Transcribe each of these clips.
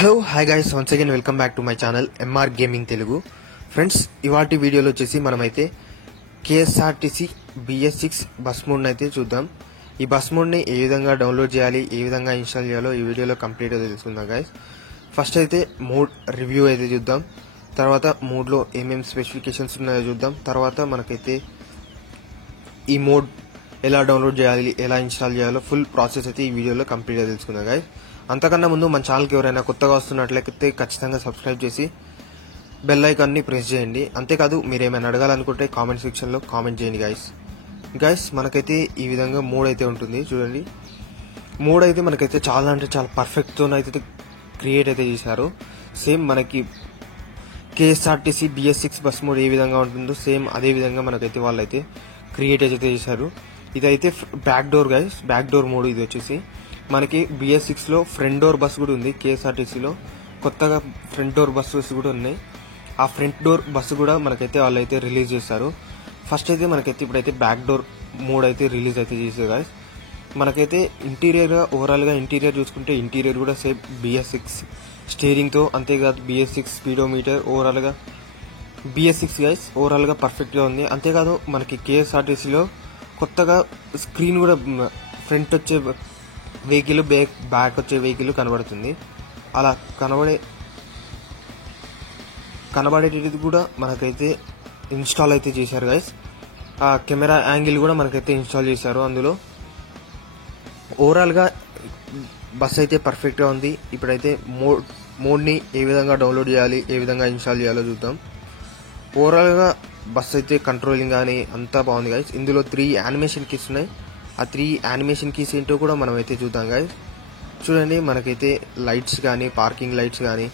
Hello hi guys, once again welcome back to my channel MR gaming Telugu. Friends, ఇవాటి వీడియోలో వచ్చేసి మనమైతే KSRTC BS6 bus మోడ్ని అయితే చూద్దాం. ఈ బస్ మోడ్ని ఏ విధంగా డౌన్లోడ్ చేయాలి, ఏ విధంగా ఇన్స్టాల్ చేయాలో ఈ వీడియోలో కంప్లీట్గా తెలుసుకుందాం గైస్. ఫస్ట్ అయితే మోడ్ రివ్యూ అయితే చూద్దాం. తర్వాత మోడ్లో ఏమేమి స్పెసిఫికేషన్స్ ఉన్నాయో చూద్దాం. తర్వాత మనకైతే ఈ మోడ్ ఎలా డౌన్లోడ్ చేయాలి, ఎలా ఇన్స్టాల్ చేయాలో ఫుల్ ప్రాసెస్ అయితే ఈ వీడియోలో కంప్లీట్గా తెలుసుకుందాం గైస్. అంతకన్నా ముందు మన ఛానల్కి ఎవరైనా కొత్తగా వస్తున్నట్లయితే ఖచ్చితంగా సబ్స్క్రైబ్ చేసి బెల్ ఐకాన్ని ప్రెస్ చేయండి. అంతేకాదు మీరు ఏమైనా అడగాలనుకుంటే కామెంట్ సెక్షన్లో కామెంట్ చేయండి గైస్. మనకైతే ఈ విధంగా మోడ్ అయితే ఉంటుంది చూడండి. మోడ్ అయితే మనకైతే చాలా అంటే చాలా పర్ఫెక్ట్తో అయితే క్రియేట్ అయితే చేశారు. సేమ్ మనకి కేఎస్ఆర్టీసీ BS6 బస్ మోడ్ ఏ విధంగా ఉంటుందో సేమ్ అదే విధంగా మనకైతే వాళ్ళైతే క్రియేట్ అయితే చేశారు. ఇదైతే back door guys, back door mode. ఇది వచ్చేసి మనకి BS6లో ఫ్రంట్ డోర్ బస్ కూడా ఉంది. కేఎస్ఆర్టీసీలో కొత్తగా ఫ్రంట్ డోర్ బస్సెస్ కూడా ఉన్నాయి. ఆ ఫ్రంట్ డోర్ బస్సు కూడా మనకైతే వాళ్ళైతే రిలీజ్ చేస్తారు. ఫస్ట్ అయితే మనకైతే ఇప్పుడైతే బ్యాక్ డోర్ మోడ్ అయితే రిలీజ్ అయితే చేశారు గాయస్. మనకైతే ఇంటీరియర్గా ఓవరాల్గా ఇంటీరియర్ చూసుకుంటే ఇంటీరియర్ కూడా సేమ్ BS6 స్టీరింగ్తో, అంతేకాదు BS6 స్పీడోమీటర్ ఓవరాల్గా BS6 గైస్ ఓవరాల్గా పర్ఫెక్ట్గా ఉంది. అంతేకాదు మనకి కేఎస్ఆర్టీసీలో కొత్తగా స్క్రీన్ కూడా ఫ్రంట్ వచ్చే వెహికల్ బ్యాక్ వచ్చే వెహికల్ కనబడుతుంది. అలా కనబడేది కూడా మనకైతే ఇన్స్టాల్ అయితే చేశారు గైస్. ఆ కెమెరా యాంగిల్ కూడా మనకైతే ఇన్స్టాల్ చేశారు అందులో. ఓవరాల్గా బస్ అయితే పర్ఫెక్ట్గా ఉంది. ఇప్పుడైతే మోడ్ని ఏ విధంగా డౌన్లోడ్ చేయాలి, ఏ విధంగా ఇన్స్టాల్ చేయాలో చూద్దాం. ఓవరాల్గా బస్ అయితే కంట్రోలింగ్ కానీ అంతా బాగుంది గైస్. ఇందులో 3 యానిమేషన్ కీస్ ఉన్నాయి. ఆ 3 యానిమేషన్ కీస్ ఏంటో కూడా మనం అయితే చూద్దాం గైస్. చూడండి, మనకైతే లైట్స్ కానీ, పార్కింగ్ లైట్స్ కానీ,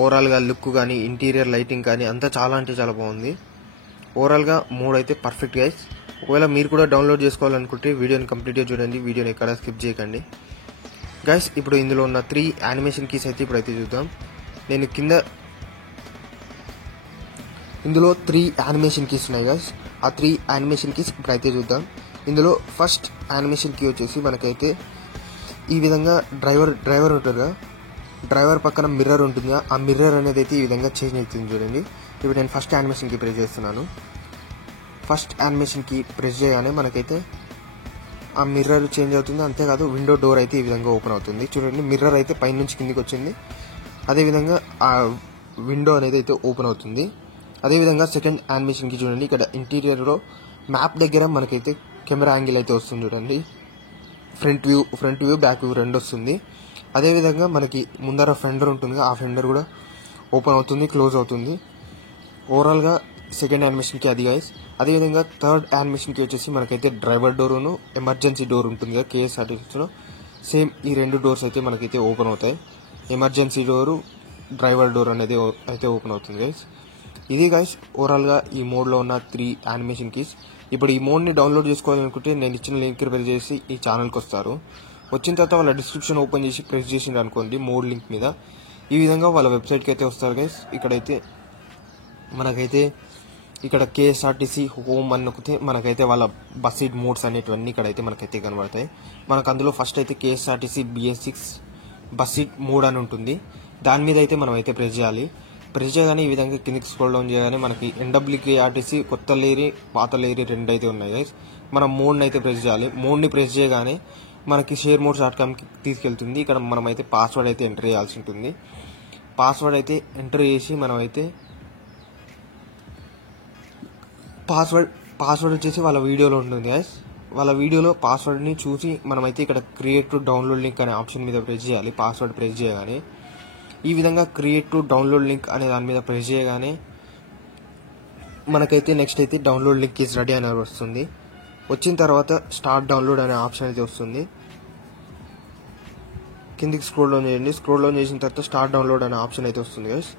ఓవరాల్గా లుక్ కానీ, ఇంటీరియర్ లైటింగ్ కానీ అంతా చాలా అంటే చాలా బాగుంది. ఓవరాల్గా మోడ్ అయితే పర్ఫెక్ట్ గైస్. ఒకవేళ మీరు కూడా డౌన్లోడ్ చేసుకోవాలనుకుంటే వీడియోని కంప్లీట్గా చూడండి, వీడియోని ఎక్కడ స్కిప్ చేయకండి గైస్. ఇప్పుడు ఇందులో ఉన్న 3 యానిమేషన్ కీస్ అయితే ఇప్పుడైతే చూద్దాం. నేను ఇందులో 3 యానిమేషన్ కీస్ ఉన్నాయి గైస్. ఆ 3 యానిమేషన్ కీస్ ఇప్పుడైతే చూద్దాం. ఇందులో ఫస్ట్ యానిమేషన్ కీ వచ్చేసి మనకైతే ఈ విధంగా డ్రైవర్ ఉంటారుగా, డ్రైవర్ పక్కన మిర్రర్ ఉంటుందిగా, ఆ మిర్రర్ అనేది అయితే ఈ విధంగా చేంజ్ అవుతుంది చూడండి. ఇప్పుడు నేను ఫస్ట్ యానిమేషన్ కీ ప్రెస్ చేస్తున్నాను. ఫస్ట్ యానిమేషన్ కీ ప్రెస్ చేయగానే మనకైతే ఆ మిర్రర్ చేంజ్ అవుతుంది. అంతేకాదు విండో డోర్ అయితే ఈ విధంగా ఓపెన్ అవుతుంది చూడండి. మిర్రర్ అయితే పైనుంచి కిందికి వచ్చింది, అదేవిధంగా ఆ విండో అనేది అయితే ఓపెన్ అవుతుంది. అదేవిధంగా సెకండ్ యానిమేషన్ కి చూడండి, ఇక్కడ ఇంటీరియర్లో మ్యాప్ దగ్గర మనకైతే కెమెరా యాంగిల్ అయితే వస్తుంది చూడండి. ఫ్రంట్ వ్యూ బ్యాక్ వ్యూ రెండు వస్తుంది. అదేవిధంగా మనకి ముందర ఫెండర్ ఉంటుంది, ఆ ఫెండర్ కూడా ఓపెన్ అవుతుంది, క్లోజ్ అవుతుంది. ఓవరాల్గా సెకండ్ యానిమేషన్కి అది గైస్. అదేవిధంగా థర్డ్ యానిమేషన్కి వచ్చేసి మనకైతే డ్రైవర్ డోరును ఎమర్జెన్సీ డోర్ ఉంటుంది కదా కేఎస్ఆర్టీసీలో, సేమ్ ఈ 2 డోర్స్ అయితే మనకైతే ఓపెన్ అవుతాయి. ఎమర్జెన్సీ డోరు, డ్రైవర్ డోర్ అనేది అయితే ఓపెన్ అవుతుంది గైస్. ఇది గైస్ ఓవరాల్గా ఈ మోడ్లో ఉన్న 3 యానిమేషన్ కీస్. ఇప్పుడు ఈ మోడ్ని డౌన్లోడ్ చేసుకోవాలనుకుంటే నేను ఇచ్చిన లింక్ ప్రెస్ చేసి ఈ ఛానల్కి వస్తారు. వచ్చిన తర్వాత వాళ్ళ డిస్క్రిప్షన్ ఓపెన్ చేసి ప్రెస్ చేసిండ్రు అనుకోండి మోడ్ లింక్ మీద, ఈ విధంగా వాళ్ళ వెబ్సైట్కి అయితే వస్తారు గైస్. ఇక్కడైతే మనకైతే ఇక్కడ కేఎస్ఆర్టీసీ హోమ్ అని నొక్కితే మనకైతే వాళ్ళ బస్ సీట్ మోడ్స్ అనేటివన్నీ ఇక్కడైతే మనకైతే కనబడతాయి. మనకు అందులో ఫస్ట్ అయితే KSRTC BS6 bus seat mode అని ఉంటుంది. దాని మీద అయితే మనం అయితే ప్రెస్ చేయాలి. ప్రెస్ చేయగానే ఈ విధంగా కిందికి స్క్రోల్ డౌన్ చేయగానే మనకి NWKRTC కొత్త లేయర్, పాత లేయర్ 2 అయితే ఉన్నాయి గైస్. మనం మోడ్ని అయితే ప్రెస్ చేయాలి. మోడ్ని ప్రెస్ చేయగానే మనకి sharemodes.comకి తీసుకెళ్తుంది. ఇక్కడ మనం అయితే పాస్వర్డ్ అయితే ఎంటర్ చేయాల్సి ఉంటుంది. పాస్వర్డ్ అయితే ఎంటర్ చేసి మనం అయితే పాస్వర్డ్ వచ్చేసి వాళ్ళ వీడియోలో ఉంటుంది గైస్. వాళ్ళ వీడియోలో పాస్వర్డ్ని చూసి మనమైతే ఇక్కడ క్రియేట్ టు డౌన్లోడ్ లింక్ అనే ఆప్షన్ మీద ప్రెస్ చేయాలి. పాస్వర్డ్ ప్రెస్ చేయగానే ఈ విధంగా క్రియేట్ టు డౌన్లోడ్ లింక్ అనే దాని మీద ప్రెస్ చేయగానే మనకైతే నెక్స్ట్ అయితే డౌన్లోడ్ లింక్ ఈజ్ రెడీ అనేది వస్తుంది. వచ్చిన తర్వాత స్టార్ట్ డౌన్లోడ్ అనే ఆప్షన్ అయితే వస్తుంది. కిందికి స్క్రోల్ డౌన్ చేయండి. స్క్రోల్ డౌన్ చేసిన తర్వాత స్టార్ట్ డౌన్లోడ్ అనే ఆప్షన్ అయితే వస్తుంది గైస్.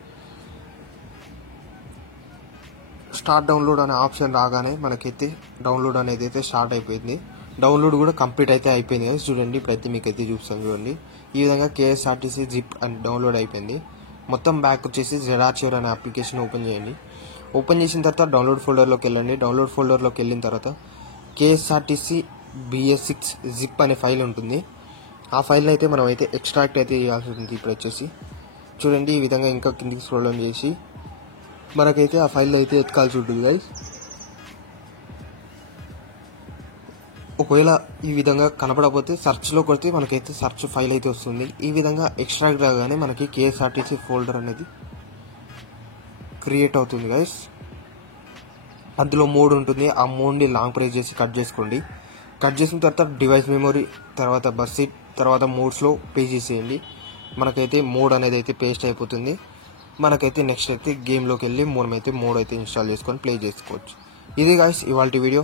స్టార్ట్ డౌన్లోడ్ అనే ఆప్షన్ రాగానే మనకైతే డౌన్లోడ్ అనేది అయితే స్టార్ట్ అయిపోయింది. డౌన్లోడ్ కూడా కంప్లీట్ అయితే అయిపోయింది గైస్. చూడండి, ఇప్పుడైతే మీకు అయితే చూపిస్తాను చూడండి. ఈ విధంగా కేఎస్ఆర్టీసీ జిప్ అని డౌన్లోడ్ అయిపోయింది. మొత్తం బ్యాక్ వచ్చేసి ZRChere అనే అప్లికేషన్ ఓపెన్ చేయండి. ఓపెన్ చేసిన తర్వాత డౌన్లోడ్ ఫోల్డర్లోకి వెళ్ళండి. డౌన్లోడ్ ఫోల్డర్లోకి వెళ్ళిన తర్వాత కేఎస్ఆర్టీసీ BS6 జిప్ అనే ఫైల్ ఉంటుంది. ఆ ఫైల్ అయితే మనం అయితే ఎక్స్ట్రాక్ట్ అయితే చేయాల్సి ఉంటుంది. ఇప్పుడు వచ్చేసి చూడండి ఈ విధంగా ఇంకా కిందికి స్క్రోల్ డౌన్ చేసి మనకైతే ఆ ఫైల్ అయితే ఎత్తుకాల్సి ఉంటుంది గైస్. ఒకవేళ ఈ విధంగా కనపడకపోతే సెర్చ్లో కొడితే మనకైతే సెర్చ్ ఫైల్ అయితే వస్తుంది. ఈ విధంగా ఎక్స్ట్రాక్ట్ రాగానే మనకి KSRTC ఫోల్డర్ అనేది క్రియేట్ అవుతుంది గైస్. అందులో మోడ్ ఉంటుంది. ఆ మోడ్ని లాంగ్ ప్రెస్ చేసి కట్ చేసుకోండి. కట్ చేసిన తర్వాత డివైస్ మెమొరీ, తర్వాత బస్ సీట్, తర్వాత మోడ్స్లో పేస్ట్ చేసేయండి. మనకైతే మోడ్ అనేది అయితే పేస్ట్ అయిపోతుంది. మనకైతే నెక్స్ట్ అయితే గేమ్లోకి వెళ్ళి మనమైతే మోడ్ అయితే ఇన్స్టాల్ చేసుకొని ప్లే చేసుకోవచ్చు. ఇది గైస్ ఇవాల్టి వీడియో.